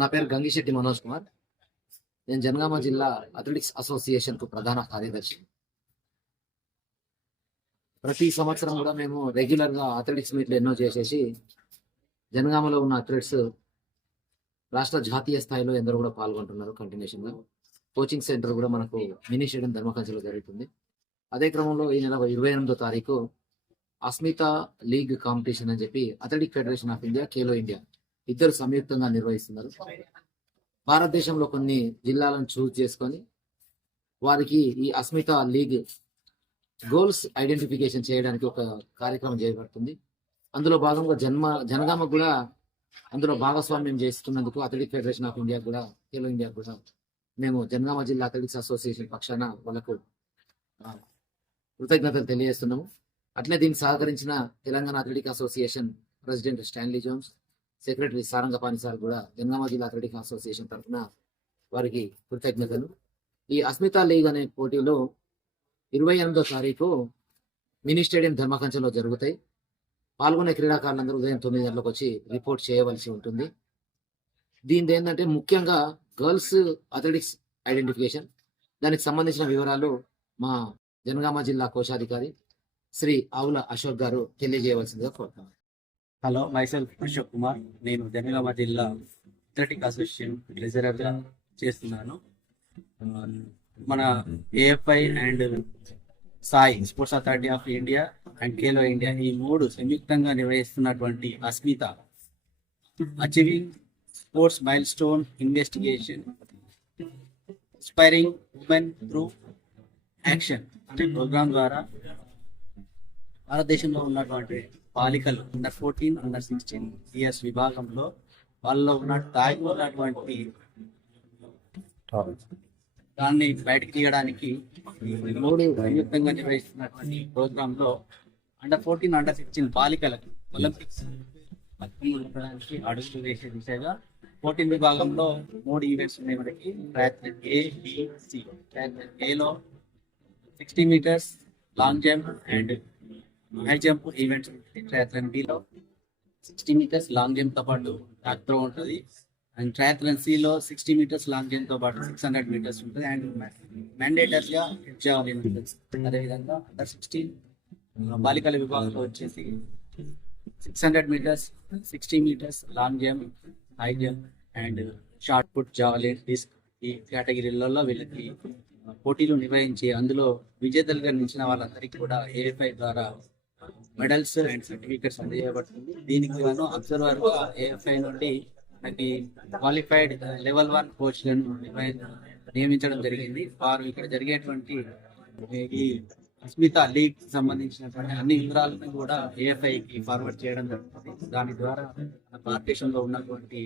నా పేరు గంగిశెట్టి మనోజ్ కుమార్. నేను జనగామ జిల్లా అథ్లెటిక్స్ అసోసియేషన్కు ప్రధాన కార్యదర్శి. ప్రతి సంవత్సరం కూడా మేము రెగ్యులర్గా అథ్లెటిక్స్ మీట్లు ఎన్నో చేసేసి జనగామలో ఉన్న అథ్లెట్స్ రాష్ట్ర జాతీయ స్థాయిలో ఎందరో కూడా పాల్గొంటున్నారు కంటిన్యూషన్గా కోచింగ్ సెంటర్ కూడా మనకు మినీ స్టేడియం ధర్మకంచలో జరుగుతుంది. అదే క్రమంలో ఈ నెల ఇరవై ఎనిమిదో తారీఖు అస్మిత లీగ్ కాంపిటీషన్ అని చెప్పి athletic federation of India Khelo India ఇద్దరు సంయుక్తంగా నిర్వహిస్తున్నారు. భారతదేశంలో కొన్ని జిల్లాలను చూస్ చేసుకొని వారికి ఈ అస్మిత లీగ్ గోల్స్ ఐడెంటిఫికేషన్ చేయడానికి ఒక కార్యక్రమం చేయబడుతుంది అందులో భాగంగా జన్మ జనగామ కూడా అందులో భాగస్వామ్యం చేస్తున్నందుకు అథ్లెటిక్ ఫెడరేషన్ ఆఫ్ ఇండియా కూడా ఖేలో ఇండియా కూడా మేము జనగామ జిల్లా అథ్లెటిక్స్ అసోసియేషన్ పక్షాన వాళ్ళకు కృతజ్ఞతలు తెలియజేస్తున్నాము. అట్లే దీనికి సహకరించిన Telangana athletic association president Stanley Jones secretary Sarangapani sir కూడా జనగామ జిల్లా అథ్లెటిక్ అసోసియేషన్ తరఫున వారికి కృతజ్ఞతలు. ఈ అస్మితా లీగ్ అనే పోటీలో ఇరవై ఎనిమిదో తారీఖు మినీ స్టేడియం ధర్మకంచలో జరుగుతాయి. పాల్గొనే క్రీడాకారులందరూ ఉదయం తొమ్మిది గంటలకు వచ్చి రిపోర్ట్ చేయవలసి ఉంటుంది. దీనిది ఏంటంటే ముఖ్యంగా గర్ల్స్ అథ్లెటిక్స్ ఐడెంటిఫికేషన్. దానికి సంబంధించిన వివరాలు మా జనగామ జిల్లా కోశాధికారి శ్రీ ఆవుల అశోక్ గారు తెలియజేయవలసిందిగా కోరుతున్నాను హలో మైసెల్ఫ్ అశోక్ కుమార్. నేను జనగామ జిల్లా అథ్లెటిక్ అసోసియేషన్ ట్రెజరర్ చేస్తున్నాను. మన AFI and SAI sports authority of India and Khelo India ఈ మూడు సంయుక్తంగా నిర్వహిస్తున్నటువంటి Asmita achieving sports milestone investigation inspiring women through action అనే ప్రోగ్రాం ద్వారా భారతదేశంలో ఉన్నటువంటి బాలికలు under fourteen under sixteen years విభాగంలో వాళ్ళలో ఉన్న దాగి ఉన్నటువంటి దాన్ని బయటకు తీయడానికి మూడు సంయుక్తంగా నిర్వహిస్తున్నటువంటి ప్రోగ్రామ్లో అండర్ ఫోర్టీన్ అండర్ సిక్స్టీన్ బాలికలకు ఒలింపిక్స్ పథకడానికి అడుగులు వేసే దిశగా ఫోర్టీన్ విభాగంలో మూడు ఈవెంట్స్ ఉన్నాయి మనకి. ప్రయత్నం ఏ బిసి ట్రాక్ ఏలో sixty metres long jump and high jump events triathlon below sixty metres long జంప్తో పాటు త్రో ఉంటుంది. అండ్ ట్రయాథ్లన్ సి లో సిక్స్టీ మీటర్స్ లాంగ్ జంప్తో పాటు సిక్స్ హండ్రెడ్ మీటర్స్ ఉంటుంది. అండ్ మ్యాండేటర్స్గా జావలిన్ అదేవిధంగా అండర్ సిక్స్టీన్ బాలికల విభాగంలో వచ్చేసి six hundred metres sixty metres long jump high jump and shot put javelin disc ఈ కేటగిరీలలో వీళ్ళకి పోటీలు నిర్వహించి అందులో విజేతలుగా నిలిచిన వాళ్ళందరికీ కూడా ఏఎఫ్ఐ ద్వారా మెడల్స్ అండ్ సర్టిఫికెట్స్ అందజేయబడుతుంది దీనికి గాను అబ్జర్వర్ ఏఎఫ్ఐ నుండి మనకి క్వాలిఫైడ్ లెవెల్ వన్ కోచ్లను నియమించడం జరిగింది. వారు ఇక్కడ జరిగేటువంటి ఈ అస్మిత లీగ్ సంబంధించినటువంటి అన్ని వివరాలను కూడా ఏఎఫ్ఐ కి ఫార్వర్డ్ చేయడం జరుగుతుంది. దాని ద్వారా భారతదేశంలో ఉన్నటువంటి